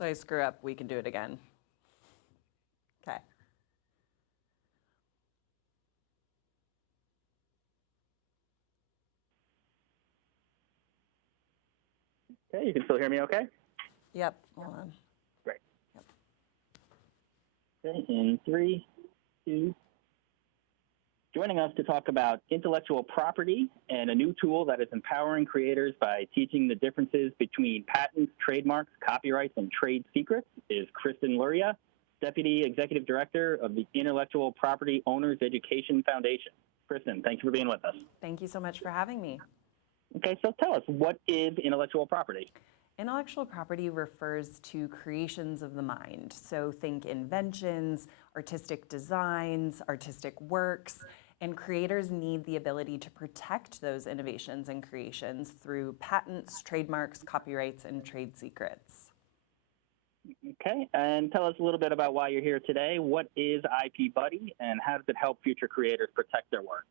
So I screw up, we can do it again. Okay. Okay, you can still hear me okay? Yep, hold on. Great. Yep. Okay, in 3, 2. Joining us to talk about intellectual property and a new tool that is empowering creators by teaching the differences between patents, trademarks, copyrights, and trade secrets is Kristen Luyre, Deputy Executive Director of the Intellectual Property Owners Education Foundation. Kristen, thank you for being with us. Thank you so much for having me. Okay, so tell us, what is intellectual property? Intellectual property refers to creations of the mind. So think inventions, artistic designs, artistic works, and creators need the ability to protect those innovations and creations through patents, trademarks, copyrights, and trade secrets. Okay, and tell us a little bit about why you're here today. What is IP Buddy, and how does it help future creators protect their work?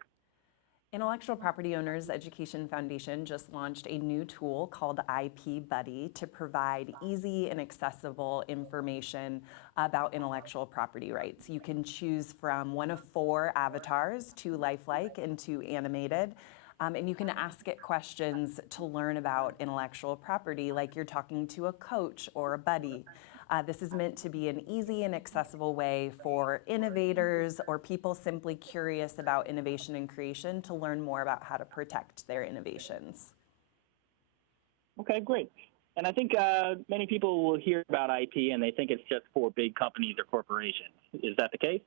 Intellectual Property Owners Education Foundation just launched a new tool called IP Buddy to provide easy and accessible information about intellectual property rights. You can choose from one of 4 avatars, 2 lifelike and 2 animated. And you can ask it questions to learn about intellectual property like you're talking to a coach or a buddy. This is meant to be an easy and accessible way for innovators or people simply curious about innovation and creation to learn more about how to protect their innovations. Okay, great. And I think many people will hear about IP and they think it's just for big companies or corporations. Is that the case?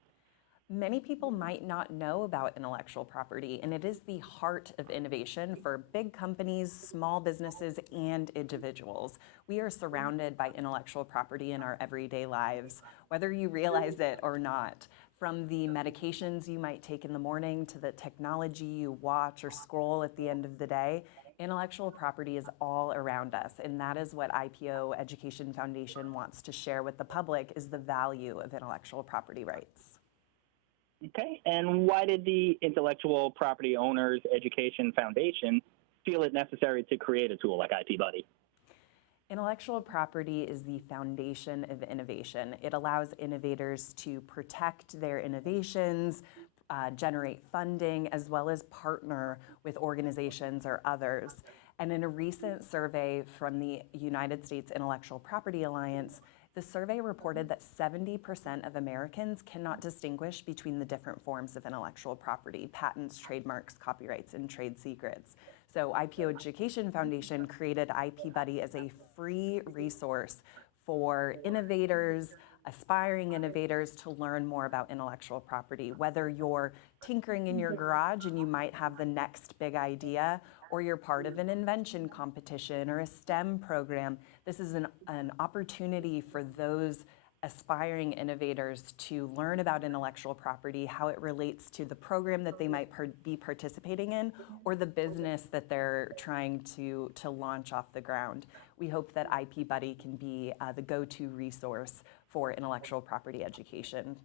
Many people might not know about intellectual property, and it is the heart of innovation for big companies, small businesses, and individuals. We are surrounded by intellectual property in our everyday lives, whether you realize it or not. From the medications you might take in the morning to the technology you watch or scroll at the end of the day, intellectual property is all around us, and that is what IPO Education Foundation wants to share with the public, is the value of intellectual property rights. Okay, and why did the Intellectual Property Owners Education Foundation feel it necessary to create a tool like IP Buddy? Intellectual property is the foundation of innovation. It allows innovators to protect their innovations, generate funding, as well as partner with organizations or others. And in a recent survey from the United States Intellectual Property Alliance, the survey reported that 70% of Americans cannot distinguish between the different forms of intellectual property: patents, trademarks, copyrights, and trade secrets. So IPO Education Foundation created IP Buddy as a free resource for innovators, aspiring innovators, to learn more about intellectual property. Whether you're tinkering in your garage and you might have the next big idea, or you're part of an invention competition or a STEM program, this is an opportunity for those aspiring innovators to learn about intellectual property, how it relates to the program that they might be participating in, or the business that they're trying to launch off the ground. We hope that IP Buddy can be the go-to resource for intellectual property education.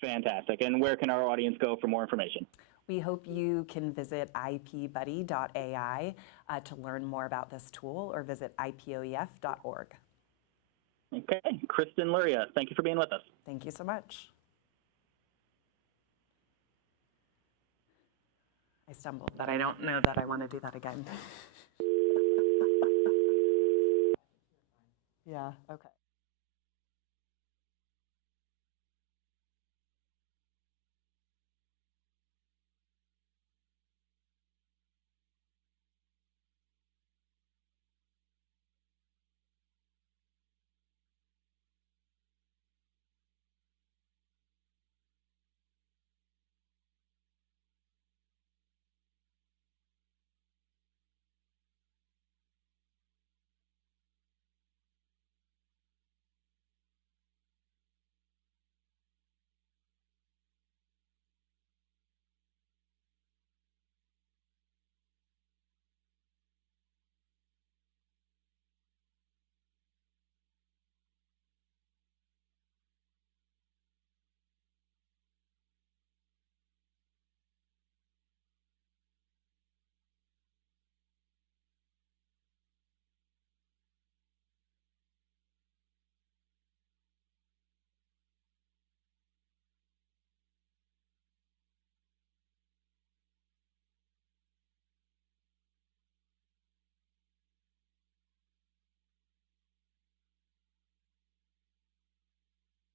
Fantastic. And where can our audience go for more information? We hope you can visit ipbuddy.ai to learn more about this tool, or visit ipoef.org. Okay, Kristen Luyre, thank you for being with us. Thank you so much. I stumbled, but I don't know that I want to do that again. Yeah, okay.